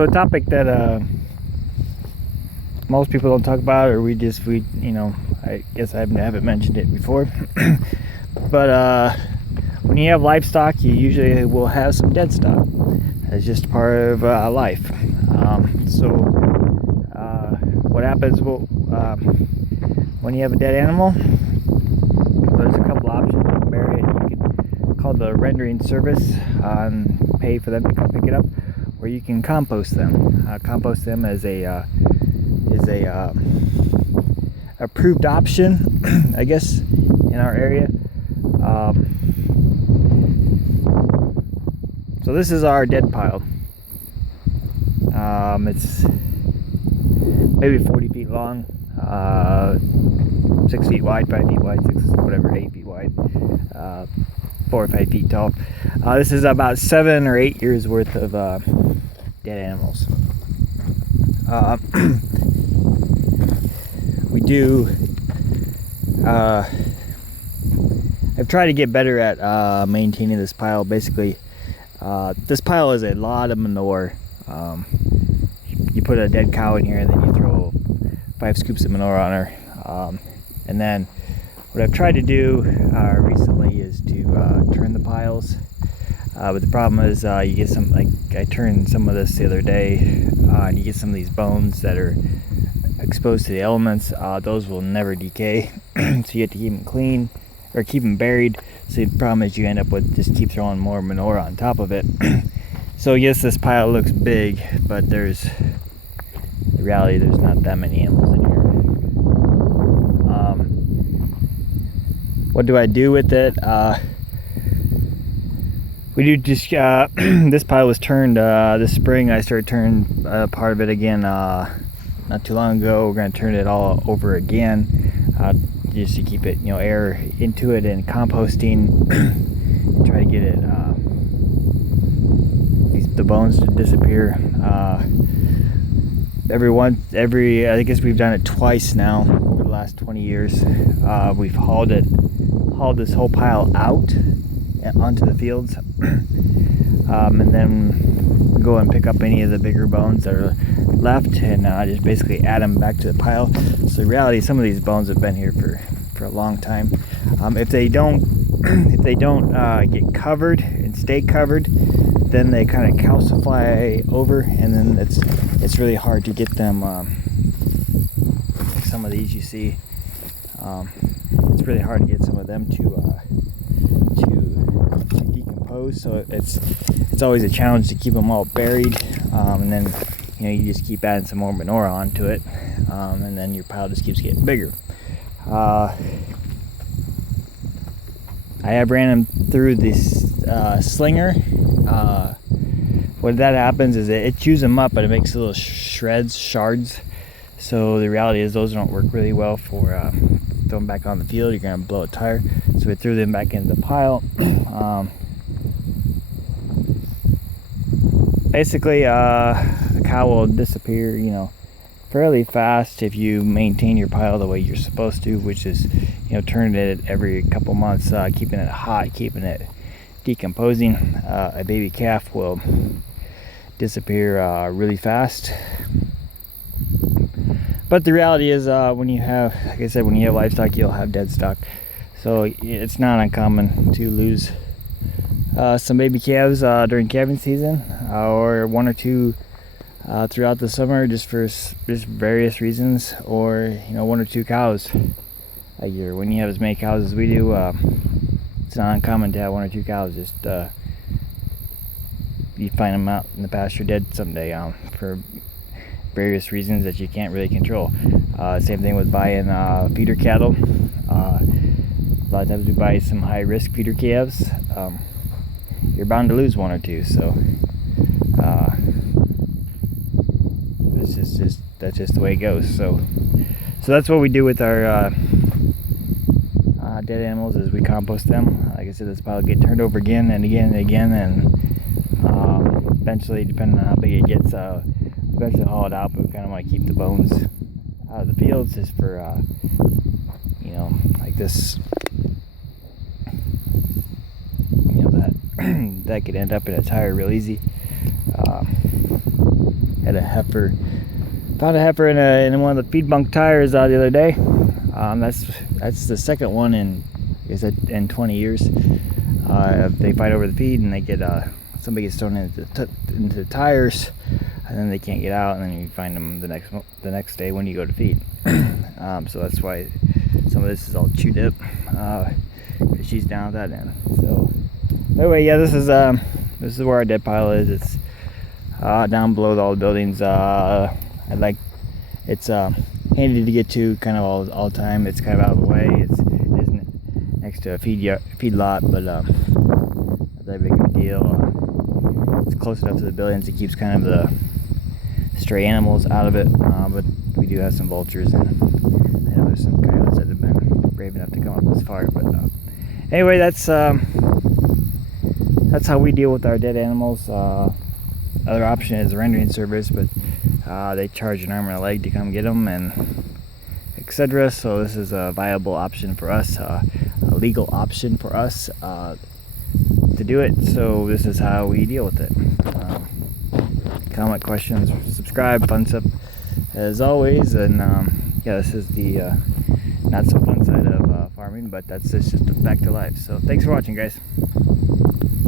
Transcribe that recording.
So a topic that most people don't talk about, or we I guess I haven't mentioned it before. But when you have livestock, you usually will have some dead stock. It's just part of life. What happens when you have a dead animal? There's a couple options. You can bury it. You can call the rendering service and pay for them to come pick it up, or you can compost them. Compost them is a approved option, I guess, in our area. So this is our dead pile. It's maybe 40 feet long, 6 feet wide, 5 feet wide, 8 feet wide, 4 or 5 feet tall. This is about 7 or 8 years worth of dead animals. We do. I've tried to get better at maintaining this pile. Basically, this pile is a lot of manure. You put a dead cow in here, and then you throw 5 scoops of manure on her. And then what I've tried to do recently is to turn the piles. But the problem is you get some, like I turned some of this the other day, and you get some of these bones that are exposed to the elements. Those will never decay. So you have to keep them clean or keep them buried. So the problem is you end up with just keep throwing more manure on top of it. So yes, this pile looks big, but the reality, there's not that many animals in here. What do I do with it? We do just this pile was turned this spring. I started turning part of it again not too long ago. We're going to turn it all over again, just to keep it, air into it, and composting, and try to get it the bones to disappear. I guess we've done it twice now over the last 20 years. We've hauled this whole pile out onto the fields, and then go and pick up any of the bigger bones that are left, and just basically add them back to the pile. So in reality, some of these bones have been here for a long time. If they don't get covered and stay covered, then they kind of calcify over, and then it's really hard to get them. Like some of these you see, it's really hard to get some of them to decompose. So it's always a challenge to keep them all buried, and then you just keep adding some more manure onto it, and then your pile just keeps getting bigger. I have ran them through this slinger. What that happens is it chews them up, but it makes little shards. So the reality is those don't work really well for throwing back on the field. You're going to blow a tire. So we threw them back into the pile. Basically, the cow will disappear, fairly fast if you maintain your pile the way you're supposed to, which is, turning it every couple months, keeping it hot, keeping it decomposing. A baby calf will disappear really fast. But the reality is, when you have, like I said, when you have livestock, you'll have dead stock. So it's not uncommon to lose some baby calves during calving season, or 1 or 2 throughout the summer, just for various reasons, or 1 or 2 cows a year. When you have as many cows as we do, it's not uncommon to have 1 or 2 cows. Just you find them out in the pasture dead someday, for various reasons that you can't really control. Same thing with buying feeder cattle. A lot of times we buy some high risk feeder calves. You're bound to lose 1 or 2. So that's just the way it goes. So that's what we do with our dead animals, is we compost them. Like I said, this pile will get turned over again and again and again, and eventually, depending on how big it gets, eventually haul it out. But we kind of want to keep the bones out of the fields, just for like this, that could end up in a tire real easy. Had a heifer. Found a heifer in one of the feed bunk tires the other day. That's the second one in 20 years. They fight over the feed, and they get somebody gets thrown into the tires, and then they can't get out, and then you find them the next day when you go to feed. So that's why some of this is all chewed up, because she's down at that end. So anyway, yeah, this is where our dead pile is. It's down below all the buildings. It's handy to get to kind of all the time. It's kind of out of the way. It isn't next to a feed lot, but not that big of a deal. It's close enough to the buildings. It keeps kind of the stray animals out of it, but we do have some vultures, and I know there's some coyotes that have been brave enough to come up this far. But anyway, that's how we deal with our dead animals. Other option is a rendering service, but they charge an arm and a leg to come get them, and etc. So this is a viable option for us, a legal option for us to do it. So this is how we deal with it. Comment, questions, subscribe, fun stuff as always. And yeah, this is the not so fun side of farming, but that's just a fact of life. So thanks for watching, guys.